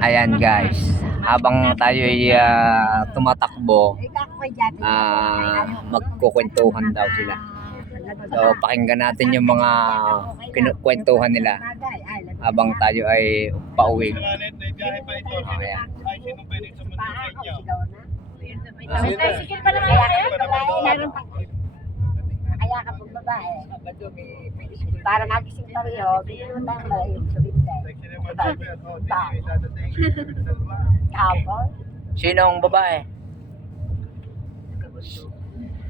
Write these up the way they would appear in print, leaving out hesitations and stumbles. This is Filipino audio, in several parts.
Ayan guys, habang tayo ay tumatakbo, magkukwentuhan daw sila. So pakinggan natin yung mga kinukwentuhan nila habang tayo ay pauwi. Ayan. Kaya kapag babae, para magising pa rin o, binutan mo yung subintay. Kapon? Sinong babae?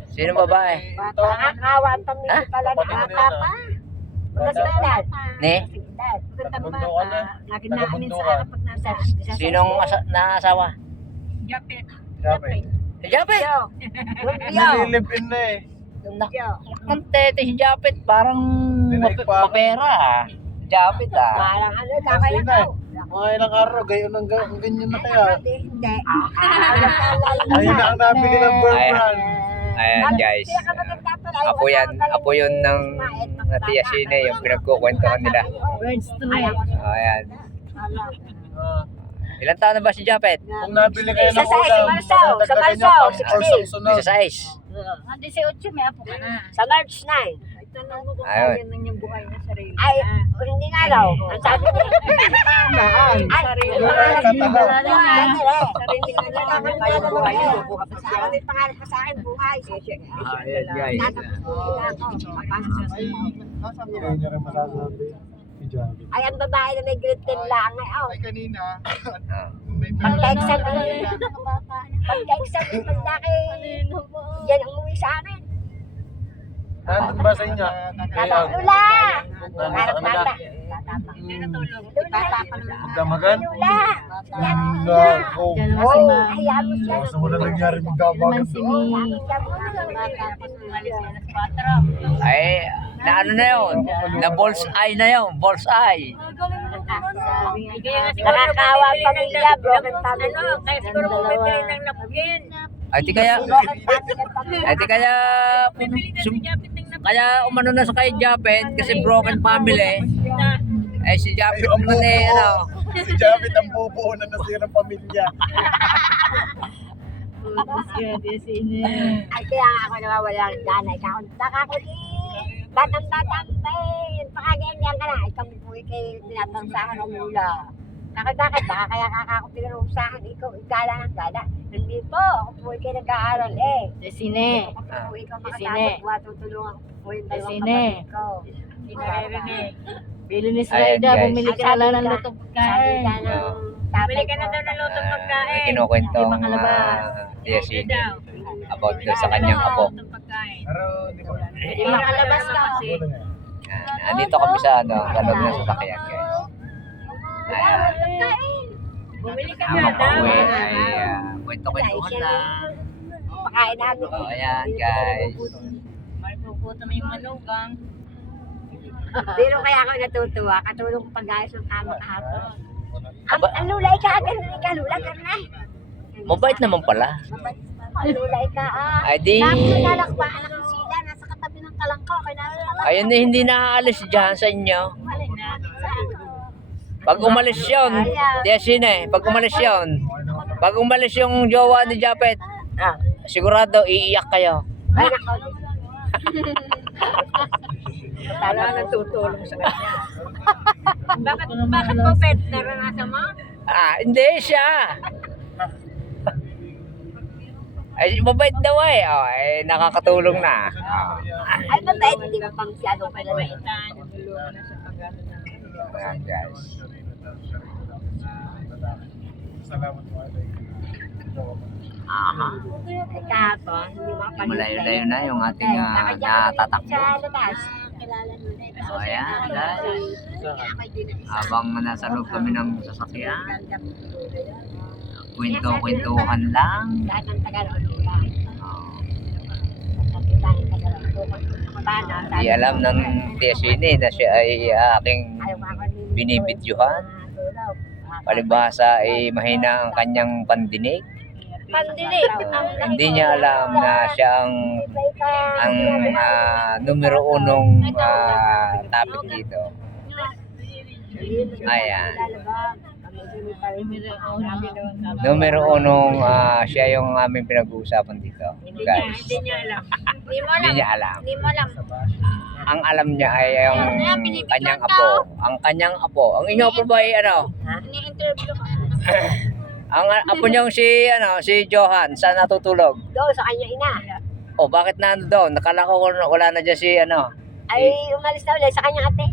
Sinong babae? Nakakawa ang pamilya pala ng bata pa. Maganda Ni? Maganda na. Lagi na amin sa kapag nasa. Sinong naasawa? Japet. Si Japet! Nililipin na eh. Nakantete si Japet, parang mapera. Japet Parang ano, kakayaw. Mga ilang araw, gayon ang ganyan na kaya. Hindi. Ayun na ang nabili ng Burbrand. Ayan guys. Apo yun ng Tia Sine, yung pinagkukwentuhan nila. Ayan. Ilan taon na ba si Japet? Kung nabili kayo ng Isa sa ulam, Marsaw, sa Marsaw, 16. sunod. Isa size. 18, may apo ka na. Sa March 9. Ayun. Ayun yung buhay na sarili. Ay, hindi nga daw. Ang sabi niya. Ay, sarili ko na lang ang buhay. Sabi ng pangalan pa sa akin, buhay. Ayan guys. Hindi niya rin masasabi. Ay, ang babae na may grade 10 lang. Ay, kanina. Pagka-exam, pagka-exam, yan ang umuwi sa amin. Nandun ba sa inyo? Lula! Nandun sa kanila? Magdamagan? Lula! Nako. Oh, hayaan mo siya. Gusto mo na nangyari magdabagan doon. Ay, na ano na yun? Na bull's eye na yun. Bull's eye. Nakakawa ang pamilya, broken family. Kaya siguro bumibili ng napugin. Ay, di kaya, Broken family ang pamilya. ay, di kaya, kaya umano na sa kay Japet kasi broken family. Ay, si Japet naman eh, ano. Si Javid ang bubuo na nasirang pamilya. Ay, kaya nga ako nawawala ng gana. Ikaw, nakakuli. Batang-batang pa eh. Pakaganyan ka na. Ikaw buhay kayo tinatangsahan ng mula. Bakit? Baka kaya kakako pinarusahan. Ikaw, igala ng gala. Hindi po. Ako buhay kayo nag-aaral eh. Sine. Ako buhay ka Sine. makatapos. Tutulungan ko po yung dalawang Sine. kapatid ko. Bili ni Ayan, Slaida, guys. bumili ka na lang ng lutong Sabi pagkain. ka ng Bili ka na daw ng lutong May pagkain. kinukwentong Makalaba. Tia Sine about doon sa kanyang apo. Pero hindi ko. Hindi makalabas ka. Andito kami sa ano, sa loob ng sasakyan guys. Ayan. Bumili ka na Habang daw. pauwi ay kwento-kwentuhan lang. Pakain namin. So, ayan guys. Malpuputo mo yung manugang. Pero kaya ako natutuwa. Katulong ko pag-ayos ng kama kahapon. Ang lulay ka, ganun ka, lula ka na. Mabait naman pala. Ang lulay ka, Ay di, Nalakbaan ng sila, nasa katabi ng kalangkaw. Kaya nasa ayun eh, hindi naaalis dyan sa inyo. Pag umalis yun, Tia Sine, pag umalis yun, pag umalis yung jowa ni Japet, sigurado iiyak kayo. Ay, nako. Tala na tutulong sa kanya. Bakit mo pet? Naranasan mo? Hindi siya. Ay, mabait daw eh. Oh, eh, nakakatulong na. Ay, mabait, hindi mo pang siyadong palabait. Ayan guys. Salamat po. Ay, kahapon, hindi mo pang Malayo-layo na yung ating natatakbo. Sa labas. So, ayan guys. Habang nasa loob kami ng sasakyan, kwento-kwentuhan lang. Lahat ng Tagalog. Oh, Lahat ng Tagalog. Di alam ng Tia Sine na siya ay aking binibidyohan. Palibhasa ay mahina ang kanyang pandinig. Pandinig. Hindi niya alam na siya ang numero unong topic dito. Ayan. hindi pa rin. Sabi doon. Numero unong siya yung aming pinag-uusapan dito. Guys, Hindi niya alam. Hindi mo hindi niya alam. Hindi mo alam. Ang alam niya ay yung kanyang apo. Ang kanyang apo. Ang inyong apo ba ay ano? Ini-interview ko. Ang apo niyong si Johan, saan natutulog? Doon sa kanya ina. Oh, bakit nando doon? Nakala ko wala na dyan si ano. Ay, umalis na ulit sa kanyang ate.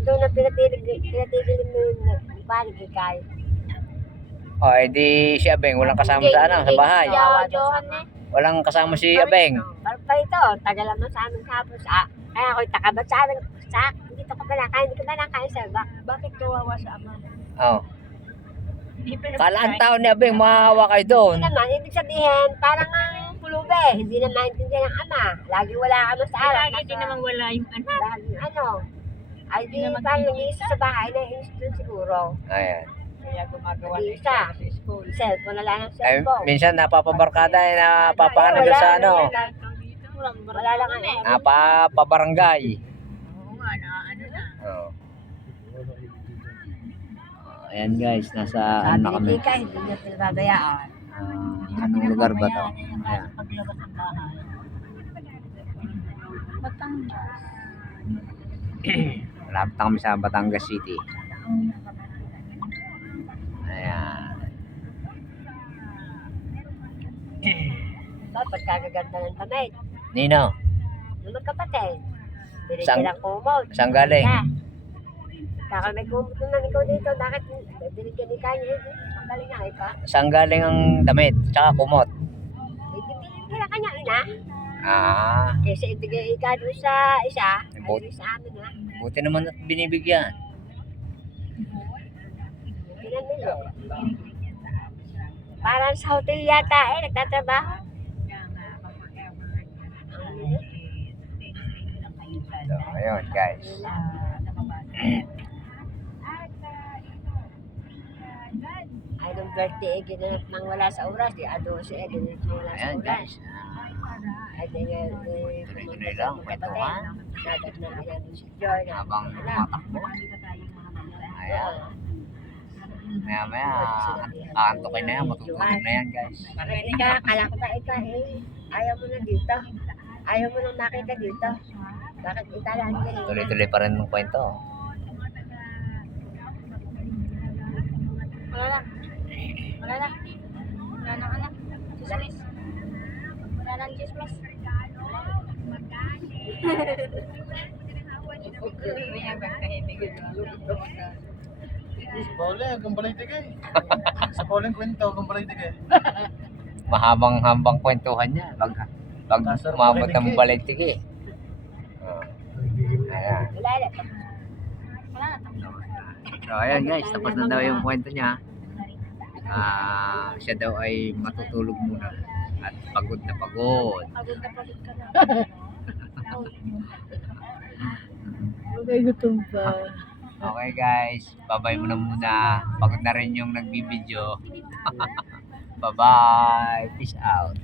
Doon na pinatigil mo yung panig kay. Oh, edi si Abeng walang kasama sa ano, sa bahay. Johan eh. Walang kasama si Abeng. Parang pa ito, tagal naman sa amin kapos. Kaya ako'y takabat sa amin. Dito ka pala, hindi ka ba nakain sa Bakit kawawa sa ama? Oh. Hindi pa Kalaan taon ni Abeng, mahawa kayo doon. Hindi naman, ibig sabihin, parang ang pulube. Hindi na maintindihan ng ama. Lagi wala ka sa araw. Lagi din naman wala yung anak. Lagi ano. Ay di parang nag-iisa sa bahay na doon siguro. Ayan. Kaya gumagawa Nag-iisa. sa school. Cellphone na lang ng Ay, cellphone. minsan napapabarkada napapaano doon sa ano. Wala lang ano. Napapabarangay. Oo nga, na ano na. Oh. Ayan guys, nasa Sabi ano na ni kami. Kika, hindi niya pinabayaan. Anong lugar ba to? Ayan. Paglabas ng bahay. Batangas. Malapit na kami sa Batangas City. Ayan. Dapat kagaganda ng tamay. Nino, Yung magkapatid. Sang- Binigyan ng kumot. saan galing? Kaka may kumot naman ikaw dito. Bakit binigyan ni Kanya? Ang galing nga ikaw. Saan galing ang damit? Tsaka kumot. Ibigay na kanya ina. Ah, Kasi ibigay ka doon sa isa. Bot- Ay, sa amin ha. buti naman at binibigyan. Pinamili. Parang sa hotel yata nagtatrabaho. So, ayun guys. Ay, nung birthday, ginanap nang wala sa oras. Di adose, ginanap nang wala sa Ayan oras. guys. Ay, di nga, Tuloy-tuloy lang, kwentuhan. Nadat na ginanap si Joy. Habang tumatakbo. Ayan. Maya-maya, aantokin na yan, matutulog na yan guys. Bakit ika, kala ko ba ika ayaw mo na dito. Ayaw mo nang makita dito. Bakit italaan ka dito? Tuloy-tuloy pa rin ng kwento. Wala lang. Wala lang. Wala nang anak. Chismis. Wala nang chismis. Sa Pauli, hanggang Balay-Tigay. Sa Pauli, kwento, hanggang Balay-Tigay. Mahabang-habang kwentuhan niya. Pag umabot ng balitig eh. Ayan. Wala na. Wala na. So ayan guys, tapos na daw yung kwento niya. Siya daw ay matutulog muna. At pagod na pagod. Pagod na pagod ka na. Okay, gutom pa. Okay guys, bye-bye muna muna. Pagod na rin yung nagbibideo. Bye-bye. Peace out.